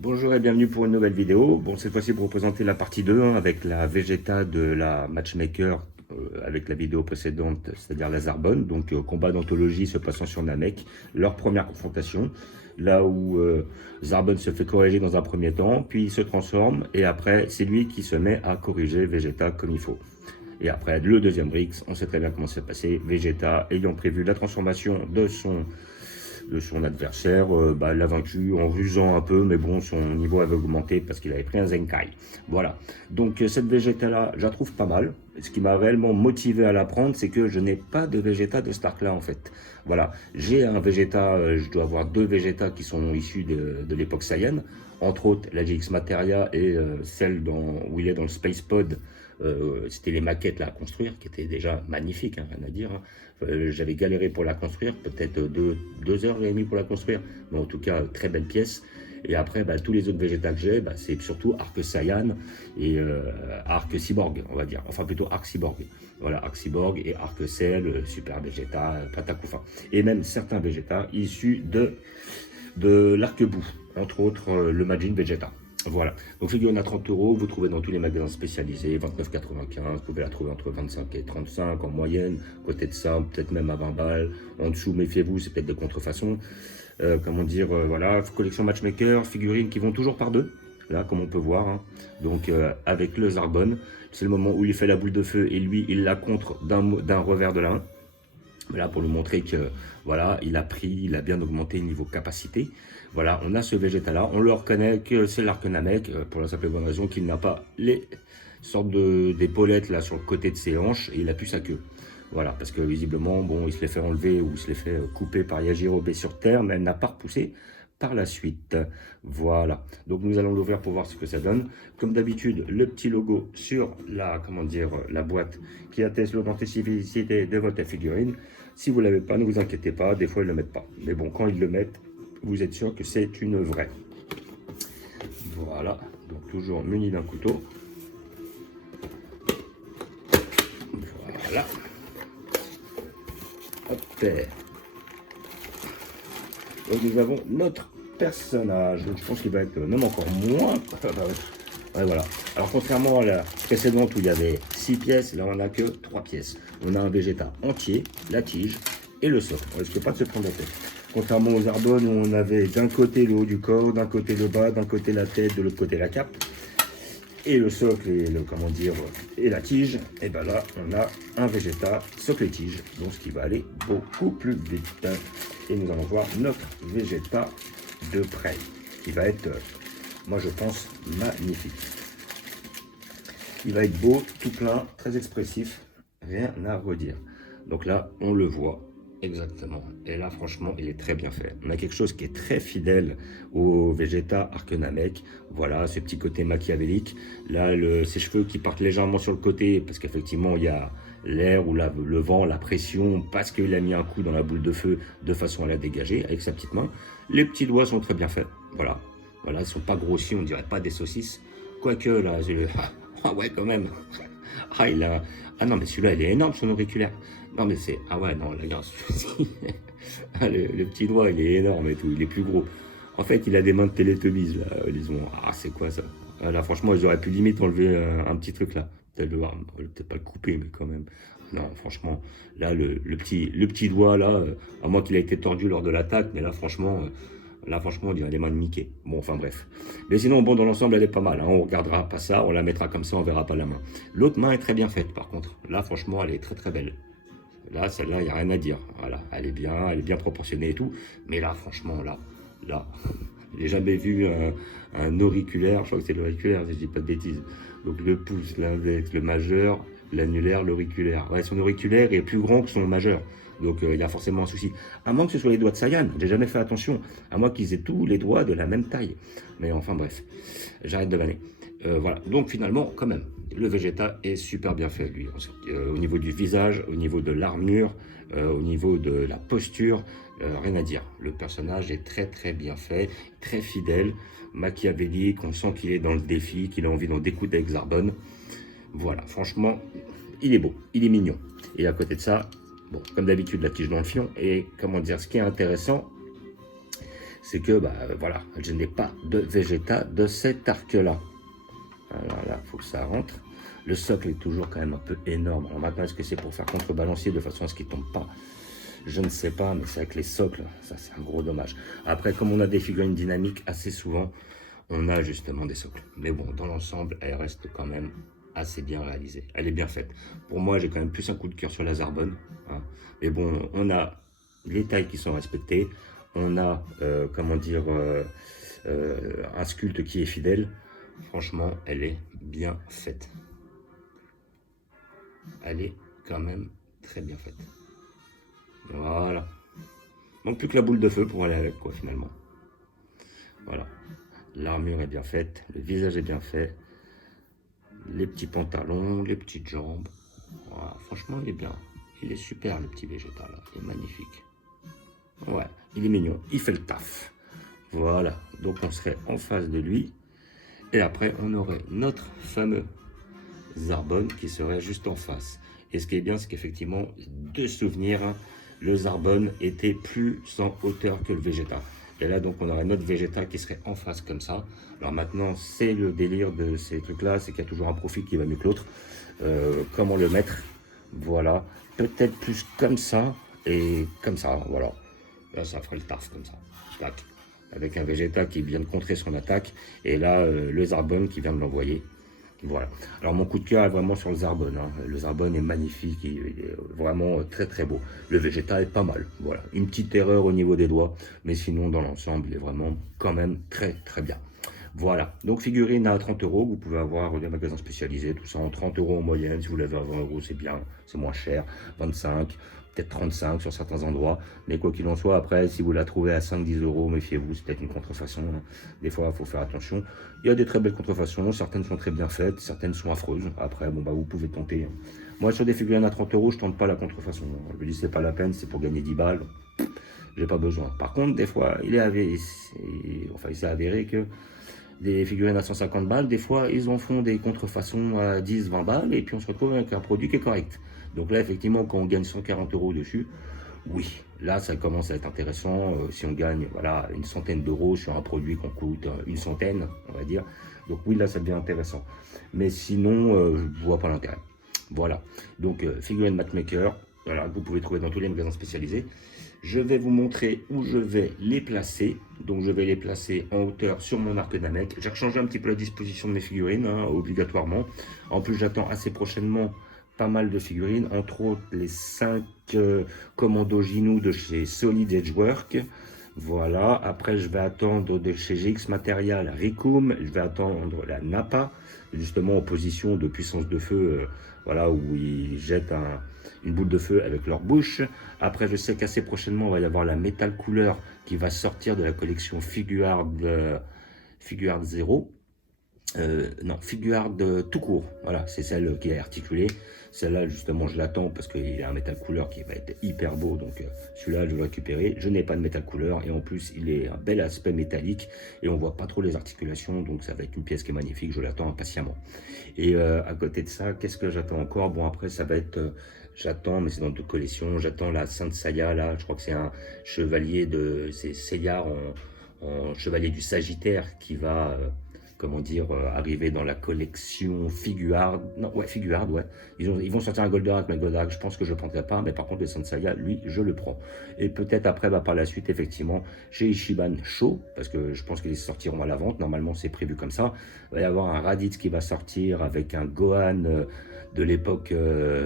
Bonjour et bienvenue pour une nouvelle vidéo. Bon, cette fois-ci pour vous présenter la partie 2 hein, avec la Vegeta de la Matchmaker avec la vidéo précédente, c'est-à-dire la Zarbonne. Donc combat d'anthologie se passant sur Namek, leur première confrontation. Là où Zarbonne se fait corriger dans un premier temps, puis il se transforme et après c'est lui qui se met à corriger Vegeta comme il faut. Et après le deuxième Brix, on sait très bien comment ça s'est passé. Vegeta ayant prévu la transformation de son adversaire, l'a vaincu en rusant un peu, mais bon, son niveau avait augmenté parce qu'il avait pris un Zenkai. Voilà. Donc cette Vegeta-là, je la trouve pas mal. Ce qui m'a réellement motivé à la prendre, c'est que je n'ai pas de Vegeta de Stark-là, en fait. Voilà. J'ai un Vegeta, je dois avoir deux Vegeta qui sont issus de l'époque Saiyan, entre autres la GX Materia et celle où il est dans le Space Pod. C'était les maquettes là, à construire qui étaient déjà magnifiques, hein, rien à dire. Hein. J'avais galéré pour la construire, peut-être 2 heures j'ai mis pour la construire, mais en tout cas très belle pièce. Et après tous les autres Vegeta que j'ai, c'est surtout Arc Saiyan et Arc Cyborg, on va dire, enfin plutôt Arc Cyborg. Voilà, Arc Cyborg et Arc Cell, Super Vegeta, Patakufa. Et même certains Vegeta issus de l'arc-bout, entre autres le Majin Vegeta. Voilà, donc figurine à 30 €, vous trouvez dans tous les magasins spécialisés, 29,95, vous pouvez la trouver entre 25 et 35 en moyenne, côté de ça, peut-être même à 20 balles, en dessous, méfiez-vous, c'est peut-être des contrefaçons, voilà, collection Matchmaker, figurines qui vont toujours par deux, là, comme on peut voir, hein. Donc avec le Zarbonne, c'est le moment où il fait la boule de feu et lui, il la contre d'un revers de la main. Voilà, pour lui montrer que voilà, il a bien augmenté niveau capacité. Voilà, on a ce Vegeta là, on le reconnaît que c'est l'arc Namek, pour la simple et bonne raison qu'il n'a pas les sortes d'épaulettes là sur le côté de ses hanches et il a plus sa queue. Voilà, parce que visiblement, bon, il se les fait enlever ou il se les fait couper par Yajirobe sur Terre, mais elle n'a pas repoussé par la suite. Voilà, donc nous allons l'ouvrir pour voir ce que ça donne. Comme d'habitude, le petit logo sur la boîte qui atteste l'authenticité de votre figurine. Si vous ne l'avez pas, ne vous inquiétez pas, des fois ils ne le mettent pas. Mais bon, quand ils le mettent, vous êtes sûr que c'est une vraie. Voilà, donc toujours muni d'un couteau. Voilà. Hop. Donc nous avons notre personnage. Donc je pense qu'il va être même encore moins. Ouais, voilà. Alors contrairement à la précédente où il y avait 6 pièces, là on n'a que 3 pièces. On a un Vegeta entier, la tige et le socle. On ne risque pas de se prendre la tête. Contrairement aux Zarbonne où on avait d'un côté le haut du corps, d'un côté le bas, d'un côté la tête, de l'autre côté la cape. Et le socle et la tige, et ben là on a un Vegeta socle et tige, donc ce qui va aller beaucoup plus vite. Et nous allons voir notre Vegeta de près, qui va être, moi je pense, magnifique. Il va être beau, tout plein, très expressif, rien à redire. Donc là on le voit. Exactement. Et là, franchement, il est très bien fait. On a quelque chose qui est très fidèle au Vegeta Arc Namek. Voilà, ce petit côté machiavélique. Là, ses cheveux qui partent légèrement sur le côté, parce qu'effectivement, il y a l'air ou le vent, la pression, parce qu'il a mis un coup dans la boule de feu de façon à la dégager avec sa petite main. Les petits doigts sont très bien faits. Voilà. Voilà, ils sont pas grossis, on dirait pas des saucisses. Quoique, là, ah ouais, quand même. Ah non, mais celui-là, il est énorme, son auriculaire. Non, mais c'est... Ah ouais, non, là, regarde, le petit doigt, il est énorme et tout, il est plus gros. En fait, il a des mains de Teletubbies, là, disons. Ah, c'est quoi, ça? Ah, là, franchement, j'aurais pu limite enlever un petit truc, là. Peut-être pas le couper, mais quand même. Non, franchement, là, le petit doigt, là, à moins qu'il ait été tordu lors de l'attaque, mais là, franchement... on dirait les mains de Mickey. Bon, enfin bref. Mais sinon, bon, dans l'ensemble, elle est pas mal. Hein. On regardera pas ça, on la mettra comme ça, on verra pas la main. L'autre main est très bien faite, par contre. Là, franchement, elle est très très belle. Là, celle-là, il n'y a rien à dire. Voilà, elle est bien proportionnée et tout. Mais là, franchement, là, j'ai jamais vu un auriculaire. Je crois que c'est l'auriculaire, si je dis pas de bêtises. Donc le pouce, l'index, le majeur, l'annulaire, l'auriculaire. Ouais, son auriculaire est plus grand que son majeur. Donc il y a forcément un souci. À moins que ce soit les doigts de Saiyan, j'ai jamais fait attention. À moins qu'ils aient tous les doigts de la même taille. Mais enfin bref, j'arrête de vanner. Voilà, donc finalement, quand même, le Vegeta est super bien fait, lui. Au niveau du visage, au niveau de l'armure, au niveau de la posture, rien à dire. Le personnage est très très bien fait, très fidèle, machiavélique, on sent qu'il est dans le défi, qu'il a envie d'en découdre avec Zarbonne. Voilà, franchement, il est beau, il est mignon. Et à côté de ça, bon, comme d'habitude, la tige dans le fion. Et comment dire, ce qui est intéressant, c'est que, bah, voilà, je n'ai pas de Vegeta de cet arc-là. Alors là, il faut que ça rentre. Le socle est toujours quand même un peu énorme. Alors maintenant, est-ce que c'est pour faire contrebalancier de façon à ce qu'il ne tombe pas? Je ne sais pas, mais c'est avec les socles, ça c'est un gros dommage. Après, comme on a des figurines dynamiques, assez souvent, on a justement des socles. Mais bon, dans l'ensemble, elle reste quand même assez bien réalisée. Elle est bien faite. Pour moi, j'ai quand même plus un coup de cœur sur la Zarbon. Hein. Mais bon, on a les tailles qui sont respectées. On a, comment dire, un sculpte qui est fidèle. Franchement, elle est bien faite. Elle est quand même très bien faite. Voilà. Donc plus que la boule de feu pour aller avec, quoi, finalement. Voilà. L'armure est bien faite, le visage est bien fait, les petits pantalons, les petites jambes. Voilà. Franchement, il est bien. Il est super, le petit Vegeta, là. Il est magnifique. Ouais, il est mignon. Il fait le taf. Voilà. Donc on serait en face de lui. Et après, on aurait notre fameux Zarbon qui serait juste en face. Et ce qui est bien, c'est qu'effectivement, de souvenir, le Zarbon était plus en hauteur que le Vegeta. Et là, donc, on aurait notre Vegeta qui serait en face comme ça. Alors maintenant, c'est le délire de ces trucs-là, c'est qu'il y a toujours un profil qui va mieux que l'autre. Comment le mettre? Voilà. Peut-être plus comme ça et comme ça, voilà. Là, ça ferait le taf comme ça. Tac. Avec un Vegeta qui vient de contrer son attaque. Et là, le Zarbon qui vient de l'envoyer. Voilà. Alors mon coup de cœur est vraiment sur le Zarbon. Hein. Le Zarbon est magnifique, il est vraiment très très beau. Le Vegeta est pas mal. Voilà. Une petite erreur au niveau des doigts, mais sinon dans l'ensemble, il est vraiment quand même très très bien. Voilà. Donc figurine à 30 euros, vous pouvez avoir des magasins spécialisés, tout ça en 30 euros en moyenne. Si vous l'avez à 20 euros, c'est bien, c'est moins cher. 25, peut-être 35 sur certains endroits. Mais quoi qu'il en soit, après, si vous la trouvez à 5-10 euros, méfiez-vous, c'est peut-être une contrefaçon. Hein. Des fois, il faut faire attention. Il y a des très belles contrefaçons, certaines sont très bien faites, certaines sont affreuses. Après, bon, bah, vous pouvez tenter. Hein. Moi, sur des figurines à 30 euros, je tente pas la contrefaçon. Je me dis, c'est pas la peine, c'est pour gagner 10 balles. J'ai pas besoin. Par contre, des fois, il s'est avéré que des figurines à 150 balles, des fois, ils en font des contrefaçons à 10-20 balles, et puis on se retrouve avec un produit qui est correct. Donc là, effectivement, quand on gagne 140 euros dessus, oui, là, ça commence à être intéressant. Si on gagne voilà, une centaine d'euros sur un produit qu'on coûte une centaine, on va dire. Donc oui, là, ça devient intéressant. Mais sinon, je ne vois pas l'intérêt. Voilà. Donc, figurine Matchmaker, voilà, que vous pouvez trouver dans tous les magasins spécialisés. Je vais vous montrer où je vais les placer. Donc, je vais les placer en hauteur sur mon arc Namek. J'ai rechangé un petit peu la disposition de mes figurines, hein, obligatoirement. En plus, j'attends assez prochainement pas mal de figurines, entre autres les 5 Commando Ginu de chez Solid Edgework. Voilà, après je vais attendre de chez GX Material Ricum, je vais attendre la Nappa, justement en position de puissance de feu, voilà, où ils jettent une boule de feu avec leur bouche. Après je sais qu'assez prochainement il va y avoir la Metal Cooler qui va sortir de la collection Figuard 0. Non, Figuard tout court, voilà, c'est celle qui est articulée. Celle-là, justement, je l'attends parce qu'il y a un métal couleur qui va être hyper beau. Donc, celui-là, je vais le récupérer. Je n'ai pas de métal couleur et en plus, il est un bel aspect métallique et on voit pas trop les articulations. Donc, ça va être une pièce qui est magnifique. Je l'attends impatiemment. Et à côté de ça, qu'est-ce que j'attends encore? Bon, après, ça va être. J'attends, mais c'est dans d'autres collections. J'attends la Sainte Seiya, là. Je crois que c'est un chevalier de. C'est Seiya en chevalier du Sagittaire qui va. Comment dire, arriver dans la collection Figuard. Non, ouais, Figuard, ouais. Ils vont sortir un Goldorak, mais Goldorak, je pense que je ne le prendrai pas. Mais par contre, le Sansaya, lui, je le prends. Et peut-être après, bah, par la suite, effectivement, chez Ichiban Show, parce que je pense qu'ils sortiront à la vente. Normalement, c'est prévu comme ça. Il va y avoir un Raditz qui va sortir avec un Gohan de l'époque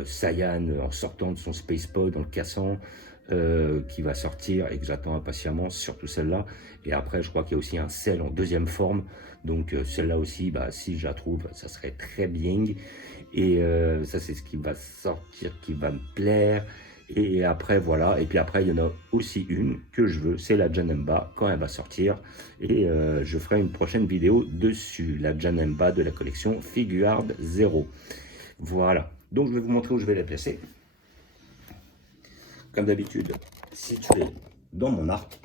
Saiyan en sortant de son Space Pod, en le cassant. Qui va sortir et que j'attends impatiemment, surtout celle-là. Et après, je crois qu'il y a aussi un Cell en deuxième forme. Donc celle-là aussi, bah, si je la trouve, ça serait très bien. Et ça, c'est ce qui va sortir, qui va me plaire. Et après, voilà. Et puis après, il y en a aussi une que je veux, c'est la Janemba, quand elle va sortir. Et je ferai une prochaine vidéo dessus, la Janemba de la collection Figuard 0. Voilà. Donc, je vais vous montrer où je vais la placer. Comme d'habitude, situé dans mon arc.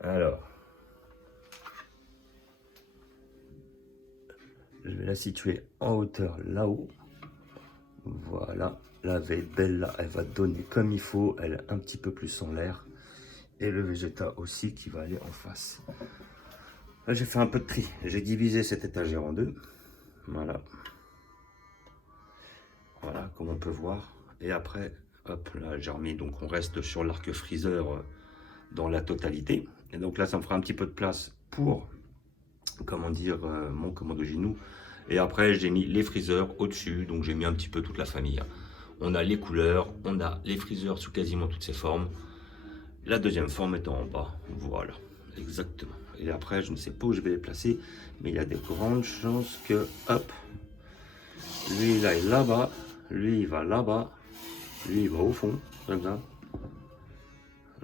Alors, je vais la situer en hauteur là-haut. Voilà, la veille belle là, elle va donner comme il faut. Elle est un petit peu plus en l'air. Et le Vegeta aussi qui va aller en face. Là, j'ai fait un peu de tri. J'ai divisé cette étagère en deux. Voilà. Voilà, comme on peut voir. Et après, hop, là, j'ai remis. Donc, on reste sur l'arc Freezer dans la totalité. Et donc là, ça me fera un petit peu de place pour, comment dire, mon commando Genou. Et après, j'ai mis les Freezers au-dessus. Donc, j'ai mis un petit peu toute la famille. On a les couleurs, on a les Freezers sous quasiment toutes ses formes. La deuxième forme étant en bas. Voilà, exactement. Et après, je ne sais pas où je vais les placer, mais il y a des grandes chances que, hop, lui, il aille là-bas, lui, il va là-bas, lui, il va au fond, comme ça.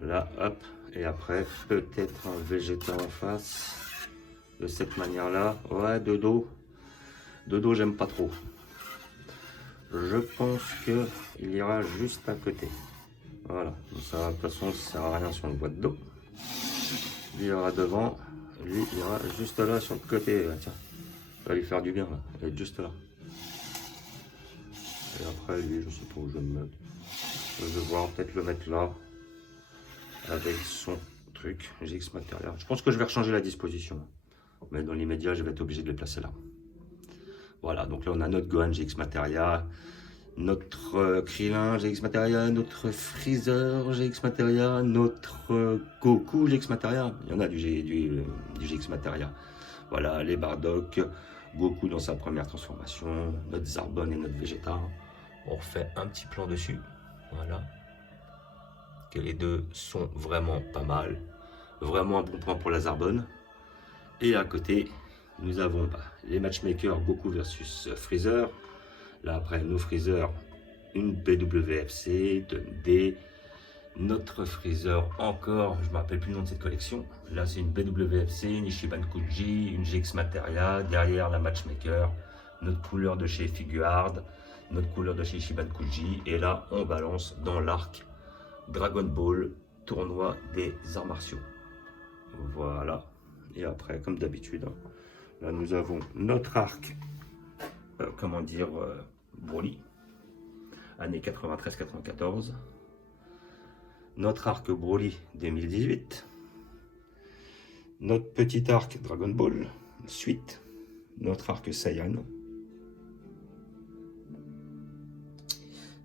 Là, hop, et après, peut-être un Vegeta en face, de cette manière-là. Ouais, de dos. De dos, j'aime pas trop. Je pense qu'il ira juste à côté. Voilà, ça, de toute façon, ça sert à rien si on le voit de dos. Lui ira devant, lui ira juste là sur le côté. Tiens, ça va lui faire du bien, là. Il va être juste là. Et après, lui, je sais pas où je vais me mettre. Je vais voir, peut-être le mettre là, avec son truc, GX Materia. Je pense que je vais rechanger la disposition. Mais dans l'immédiat, je vais être obligé de le placer là. Voilà, donc là, on a notre Gohan GX Materia. Notre Krillin GX Materia, notre Freezer GX Materia, notre Goku GX Materia. Il y en a du GX Materia. Voilà, les Bardock, Goku dans sa première transformation, notre Zarbon et notre Vegeta. On refait un petit plan dessus. Voilà. Que les deux sont vraiment pas mal. Vraiment un bon point pour la Zarbon. Et à côté, nous avons les matchmakers Goku versus Freezer. Là, après, nos Freezer, une BWFC, de D. Notre Freezer, encore, je ne me rappelle plus le nom de cette collection. Là, c'est une BWFC, une Ichiban Kuji, une GX Materia. Derrière, la Matchmaker, notre couleur de chez Figuard, notre couleur de chez Ichiban Kuji. Et là, on balance dans l'arc Dragon Ball, tournoi des arts martiaux. Voilà. Et après, comme d'habitude, là, nous avons notre arc, comment dire, Broly, année 93-94. Notre arc Broly 2018. Notre petit arc Dragon Ball, suite. Notre arc Saiyan.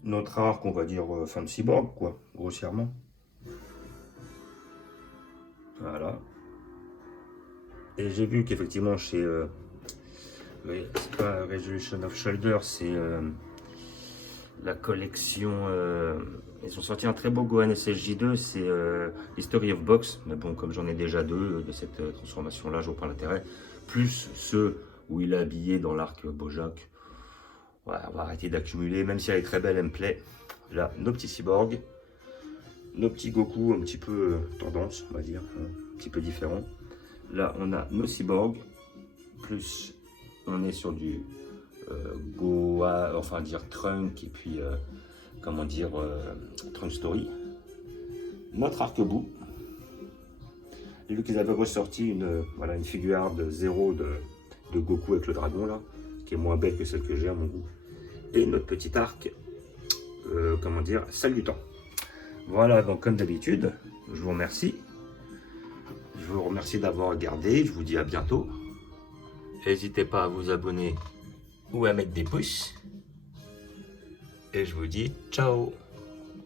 Notre arc, on va dire, fin de cyborg, quoi, grossièrement. Voilà. Et j'ai vu qu'effectivement, chez... c'est pas Resolution of Shoulder, c'est la collection... ils ont sorti un très beau Gohan SSJ2, c'est History of Box. Mais bon, comme j'en ai déjà deux de cette transformation-là, je vois pas l'intérêt. Plus ceux où il est habillé dans l'arc Bojack. Ouais, on va arrêter d'accumuler, même si elle est très belle, elle me plaît. Là, nos petits cyborgs. Nos petits Goku, un petit peu tendance, on va dire, un petit peu différent. Là, on a nos cyborgs, plus on est sur du Goa, enfin dire Trunk, et puis, comment dire, Trunk Story. Notre arc-bout. J'ai vu qu'ils avaient ressorti voilà, une figure de 0 de Goku avec le dragon, là, qui est moins belle que celle que j'ai à mon goût. Et notre petit arc, comment dire, salutant. Voilà, donc comme d'habitude, je vous remercie. Je vous remercie d'avoir regardé. Je vous dis à bientôt. N'hésitez pas à vous abonner ou à mettre des pouces. Et je vous dis ciao.